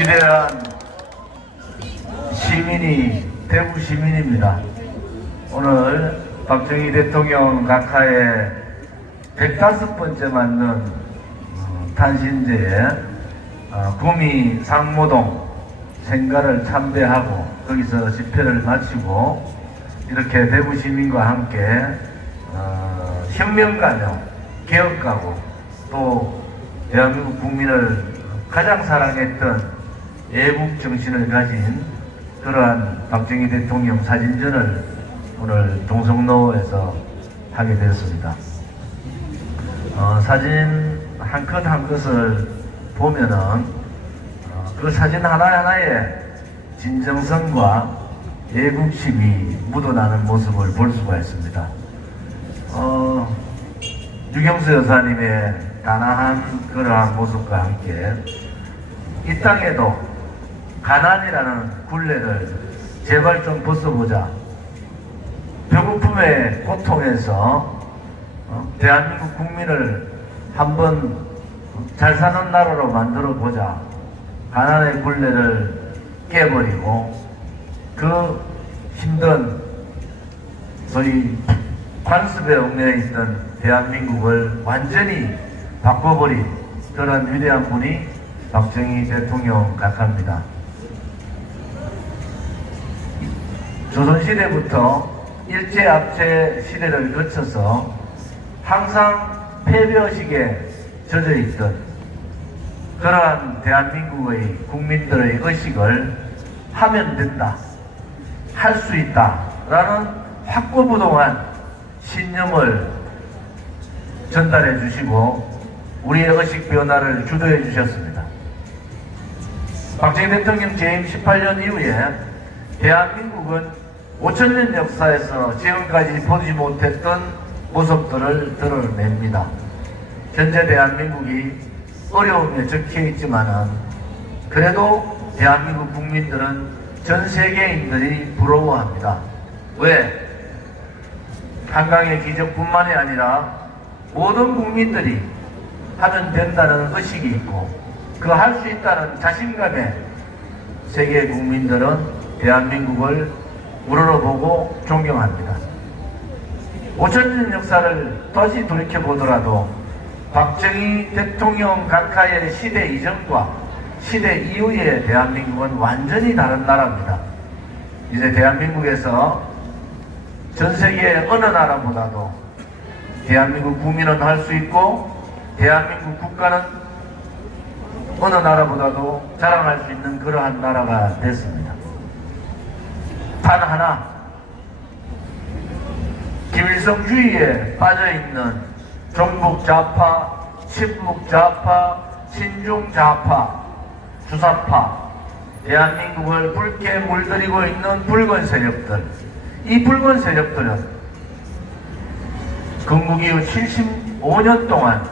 위대한 시민이 대구 시민입니다. 오늘 박정희 대통령 각하의 105번째 맞는 탄신제에 구미 상모동 생가를 참배하고 거기서 집회를 마치고 이렇게 대구 시민과 함께 혁명가며 개혁가고 또 대한민국 국민을 가장 사랑했던 애국 정신을 가진 그러한 박정희 대통령 사진전을 오늘 동성로에서 하게 되었습니다. 사진 한 컷 한 컷을 보면은 그 사진 하나하나에 진정성과 애국심이 묻어나는 모습을 볼 수가 있습니다. 유경수 여사님의 단아한 그러한 모습과 함께 이 땅에도 가난이라는 굴레를 제발 좀 벗어보자. 배고픔의 고통에서 대한민국 국민을 한번 잘 사는 나라로 만들어 보자. 가난의 굴레를 깨버리고 그 힘든 소위 관습에 얽매여 있던 대한민국을 완전히 바꿔버린 그런 위대한 분이 박정희 대통령 각하입니다. 조선시대부터 일제압제 시대를 거쳐서 항상 패배의식에 젖어있던 그러한 대한민국의 국민들의 의식을 하면 된다, 할 수 있다 라는 확고부동한 신념을 전달해 주시고 우리의 의식 변화를 주도해 주셨습니다. 박정희 대통령 재임 18년 이후에 대한민국은 5000년 역사에서 지금까지 보지 못했던 모습들을 드러냅니다. 현재 대한민국이 어려움에 적혀 있지만은 그래도 대한민국 국민들은 전 세계인들이 부러워합니다. 왜? 한강의 기적뿐만이 아니라 모든 국민들이 하면 된다는 의식이 있고 그 할 수 있다는 자신감에 세계 국민들은 대한민국을 우러러보고 존경합니다. 5000년 역사를 다시 돌이켜보더라도 박정희 대통령 각하의 시대 이전과 시대 이후의 대한민국은 완전히 다른 나라입니다. 이제 대한민국에서 전 세계의 어느 나라보다도 대한민국 국민은 할 수 있고 대한민국 국가는 어느 나라보다도 자랑할 수 있는 그러한 나라가 됐습니다. 단 하나, 김일성주의에 빠져있는 종북좌파, 친북좌파, 친중좌파, 주사파, 대한민국을 붉게 물들이고 있는 붉은 세력들, 이 붉은 세력들은 건국 이후 75년 동안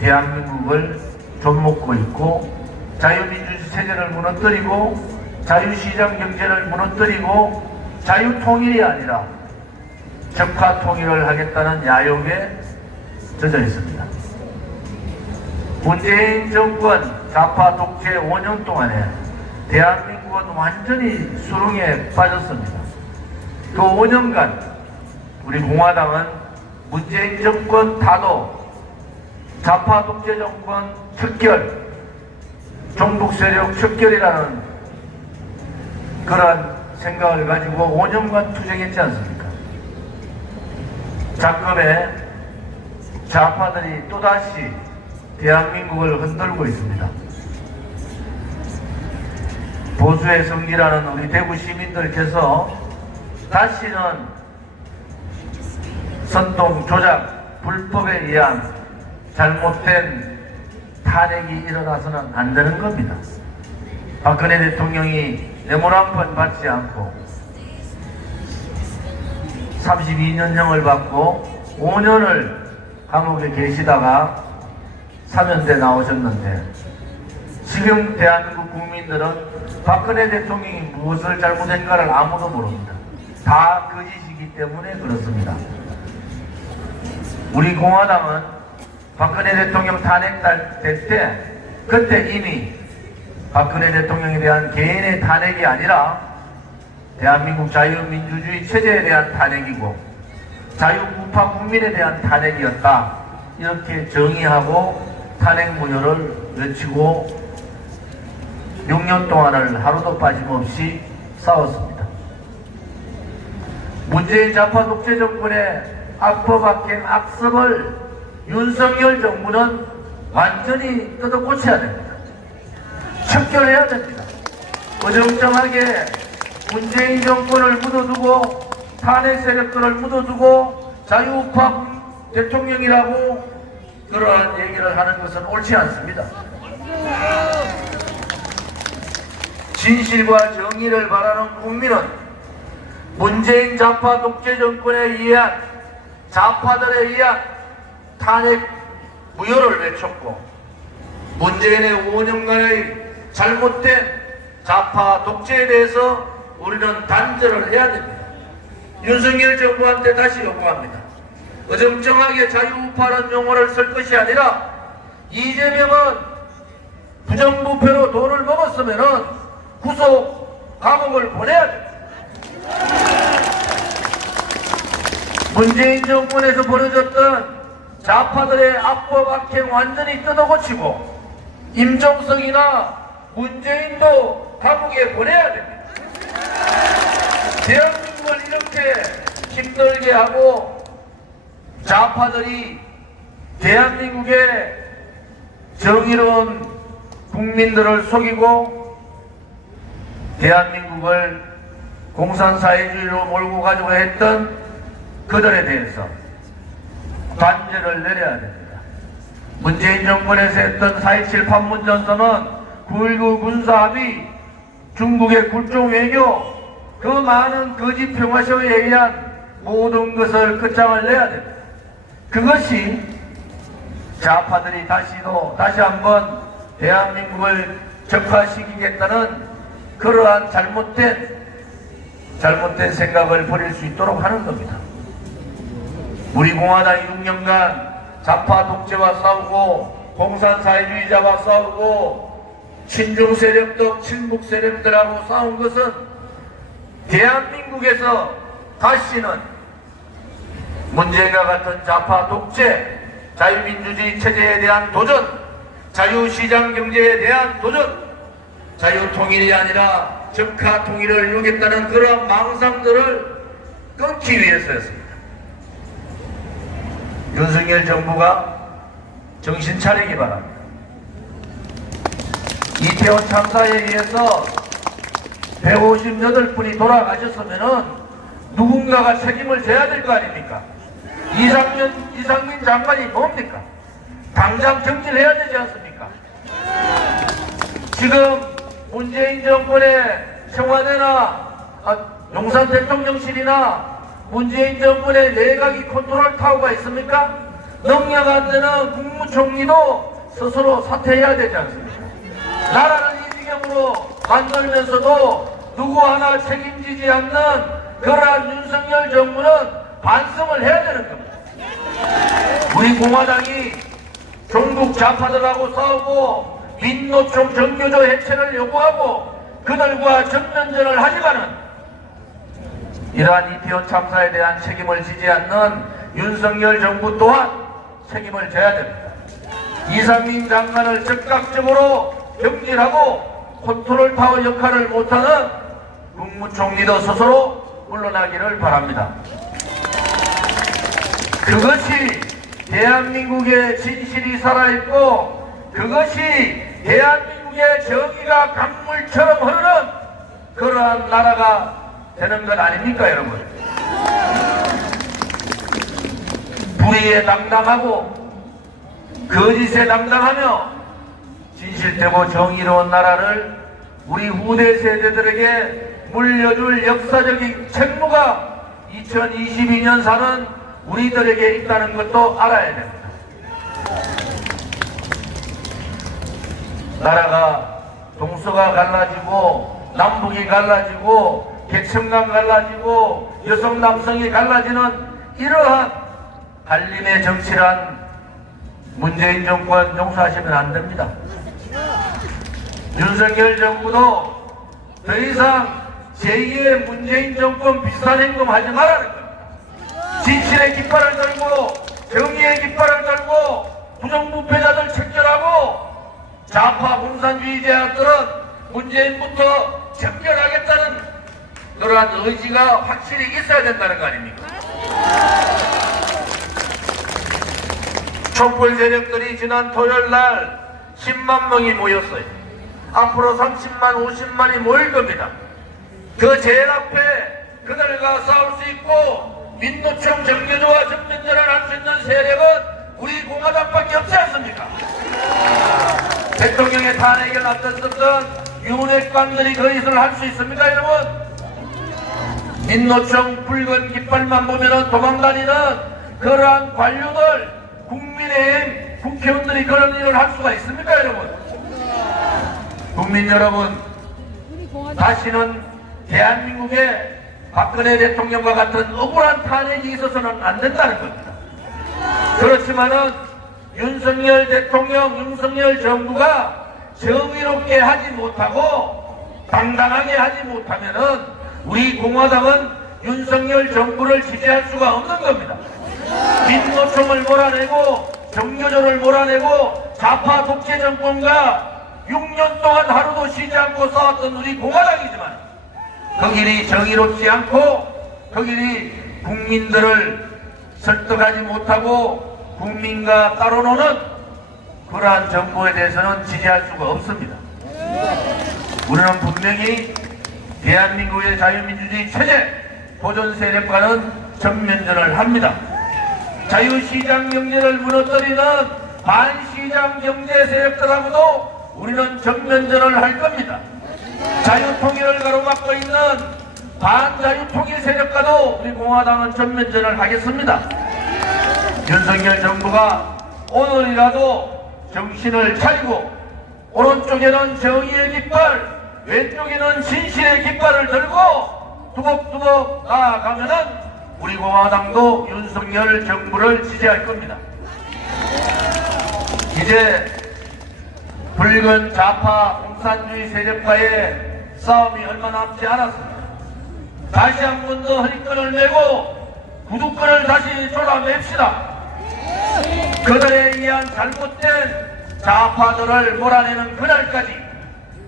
대한민국을 좀먹고 있고 자유민주주의 체제를 무너뜨리고 자유시장 경제를 무너뜨리고 자유통일이 아니라 적화통일을 하겠다는 야욕에 젖어 있습니다. 문재인 정권 좌파 독재 5년 동안에 대한민국은 완전히 수렁에 빠졌습니다. 그 5년간 우리 공화당은 문재인 정권 타도 좌파 독재 정권 척결, 종북 세력 척결이라는 그러한 생각을 가지고 5년간 투쟁했지 않습니까? 작금에 좌파들이 또다시 대한민국을 흔들고 있습니다. 보수의 성지라는 우리 대구 시민들께서 다시는 선동, 조작, 불법에 의한 잘못된 탄핵이 일어나서는 안 되는 겁니다. 박근혜 대통령이 뇌물 한 번 받지 않고 32년형을 받고 5년을 감옥에 계시다가 사면대 나오셨는데 지금 대한민국 국민들은 박근혜 대통령이 무엇을 잘못했는가를 아무도 모릅니다. 다 거짓이기 때문에 그렇습니다. 우리 공화당은 박근혜 대통령 탄핵될 때 그때 이미 박근혜 대통령에 대한 개인의 탄핵이 아니라 대한민국 자유민주주의 체제에 대한 탄핵이고 자유우파 국민에 대한 탄핵이었다. 이렇게 정의하고 탄핵 무효를 외치고 6년 동안을 하루도 빠짐없이 싸웠습니다. 문재인 좌파 독재 정권의 악법악행 악습을 윤석열 정부는 완전히 뜯어고쳐야 됩니다. 척결해야 됩니다. 어정쩡하게 문재인 정권을 묻어두고 탄핵 세력들을 묻어두고 자유우파 대통령이라고 그러한 얘기를 하는 것은 옳지 않습니다. 진실과 정의를 바라는 국민은 문재인 좌파 독재 정권에 의한 좌파들에 의한 탄핵 무효를 외쳤고 문재인의 5년간의 잘못된 좌파 독재에 대해서 우리는 단절을 해야 됩니다. 윤석열 정부한테 다시 요구합니다. 어정쩡하게 자유우파라는 용어를 쓸 것이 아니라 이재명은 부정부패로 돈을 먹었으면은 구속 감옥을 보내야 됩니다. 문재인 정권에서 벌어졌던 좌파들의 악법 악행 완전히 뜯어고치고 임종석이나 문재인도 감옥에 보내야 됩니다. 대한민국을 이렇게 힘들게 하고 좌파들이 대한민국의 정의로운 국민들을 속이고 대한민국을 공산사회주의로 몰고 가지고 했던 그들에 대해서 단죄를 내려야 됩니다. 문재인 정권에서 했던 4.27 판문점선언, 9.19 군사합의, 중국의 굴종 외교, 그 많은 거짓 평화쇼에 의한 모든 것을 끝장을 내야 됩니다. 그것이 좌파들이 다시 한번 대한민국을 적화시키겠다는 그러한 잘못된 생각을 버릴 수 있도록 하는 겁니다. 우리 공화당이 6년간 좌파 독재와 싸우고 공산사회주의자와 싸우고 친중 세력들, 친북 세력들하고 싸운 것은 대한민국에서 다시는 문재인과 같은 좌파 독재, 자유민주주의 체제에 대한 도전, 자유시장 경제에 대한 도전, 자유통일이 아니라 적화통일을 이루겠다는 그런 망상들을 끊기 위해서였습니다. 윤석열 정부가 정신 차리기 바랍니다. 이태원 참사에 의해서 158분이 돌아가셨으면은 누군가가 책임을 져야 될 거 아닙니까? 이상민 장관이 뭡니까? 당장 정치해야 되지 않습니까? 지금 문재인 정권의 청와대나 용산 대통령실이나 문재인 정권의 내각이 컨트롤 타워가 있습니까? 능력 안 되는 국무총리도 스스로 사퇴해야 되지 않습니까? 나라를 이 지경으로 만들면서도 누구 하나 책임지지 않는 그러한 윤석열 정부는 반성을 해야 되는 겁니다. 우리 공화당이 종북 좌파들하고 싸우고 민노총 정교조 해체를 요구하고 그들과 정면전을 하지만은 이러한 이태원 참사에 대한 책임을 지지 않는 윤석열 정부 또한 책임을 져야 됩니다. 이상민 장관을 즉각적으로 경질하고 컨트롤 타워 역할을 못하는 국무총리도 스스로 물러나기를 바랍니다. 그것이 대한민국의 진실이 살아있고 그것이 대한민국의 정의가 강물처럼 흐르는 그러한 나라가 되는 것 아닙니까, 여러분? 불의에 당당하고 거짓에 당당하며 진실되고 정의로운 나라를 우리 후대 세대들에게 물려줄 역사적인 책무가 2022년 사는 우리들에게 있다는 것도 알아야 됩니다. 나라가 동서가 갈라지고 남북이 갈라지고 계층간 갈라지고 여성 남성이 갈라지는 이러한 갈림의 정치란 문재인 정권 용서하시면 안 됩니다. 윤석열 정부도 더 이상 제2의 문재인 정권 비슷한 행동 하지 말라는 겁니다. 진실의 깃발을 들고 정의의 깃발을 들고 부정부패자들 책결하고 좌파 공산주의자들은 문재인부터 청결하겠다는 그러한 의지가 확실히 있어야 된다는 거 아닙니까? 촛불 세력들이 지난 토요일 날 10만 명이 모였어요. 앞으로 30만, 50만이 모일 겁니다. 그 제일 앞에 그들과 싸울 수 있고 민노총 정교조와 정면전을 할 수 있는 세력은 우리 공화당밖에 없지 않습니까? 대통령의 탄핵에 앞섰던 윤핵관들이 그 짓을 할 수 있습니까, 여러분? 민노총 붉은 깃발만 보면은 도망다니는 그러한 관료들, 국민의힘 국회의원들이 그런 일을 할 수가 있습니까, 여러분? 국민 여러분, 다시는 대한민국에 박근혜 대통령과 같은 억울한 탄핵이 있어서는 안 된다는 겁니다. 그렇지만은 윤석열 대통령, 윤석열 정부가 정의롭게 하지 못하고 당당하게 하지 못하면은 우리 공화당은 윤석열 정부를 지지할 수가 없는 겁니다. 민노총을 몰아내고 정교조를 몰아내고 좌파 독재 정권과 6년 동안 하루도 쉬지 않고 싸웠던 우리 공화당이지만 그 길이 정의롭지 않고 그 길이 국민들을 설득하지 못하고 국민과 따로 노는 그러한 정부에 대해서는 지지할 수가 없습니다. 우리는 분명히 대한민국의 자유민주주의 체제 도전 세력과는 전면전을 합니다. 자유시장 경제를 무너뜨리는 반시장 경제 세력들하고도 우리는 전면전을 할 겁니다. 자유통일을 가로막고 있는 반자유통일 세력과도 우리 공화당은 전면전을 하겠습니다. 윤석열 정부가 오늘이라도 정신을 차리고 오른쪽에는 정의의 깃발, 왼쪽에는 진실의 깃발을 들고 두벅두벅 나아가면은 우리 공화당도 윤석열 정부를 지지할 겁니다. 이제 붉은 좌파 공산주의 세력과의 싸움이 얼마 남지 않았습니다. 다시 한 번 더 허리끈을 메고 구두끈을 다시 졸아맵시다. 그들에 의한 잘못된 좌파들을 몰아내는 그날까지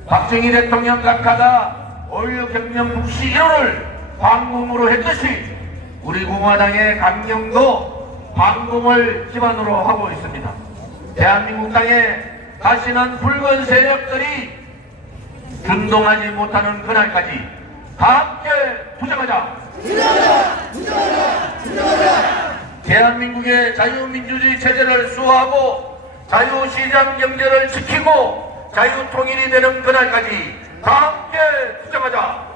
박정희 대통령 각하가 5.16 혁명 북시 1호를 방공으로 했듯이 우리 공화당의 강령도 방공을 기반으로 하고 있습니다. 대한민국 땅에 다시는 붉은 세력들이 균동하지 못하는 그날까지 다 함께 투쟁하자. 대한민국의 자유민주주의 체제를 수호하고 자유시장 경제를 지키고 자유통일이 되는 그날까지 다 함께 투쟁하자.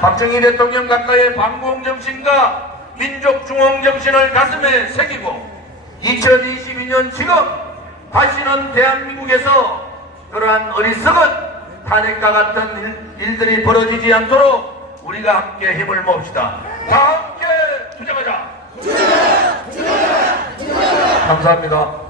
박정희 대통령 각하의 방공정신과 민족중흥정신을 가슴에 새기고 2022년 지금 다시는 대한민국에서 그러한 어리석은 탄핵과 같은 일들이 벌어지지 않도록 우리가 함께 힘을 모읍시다. 다 함께 투쟁하자. 감사합니다.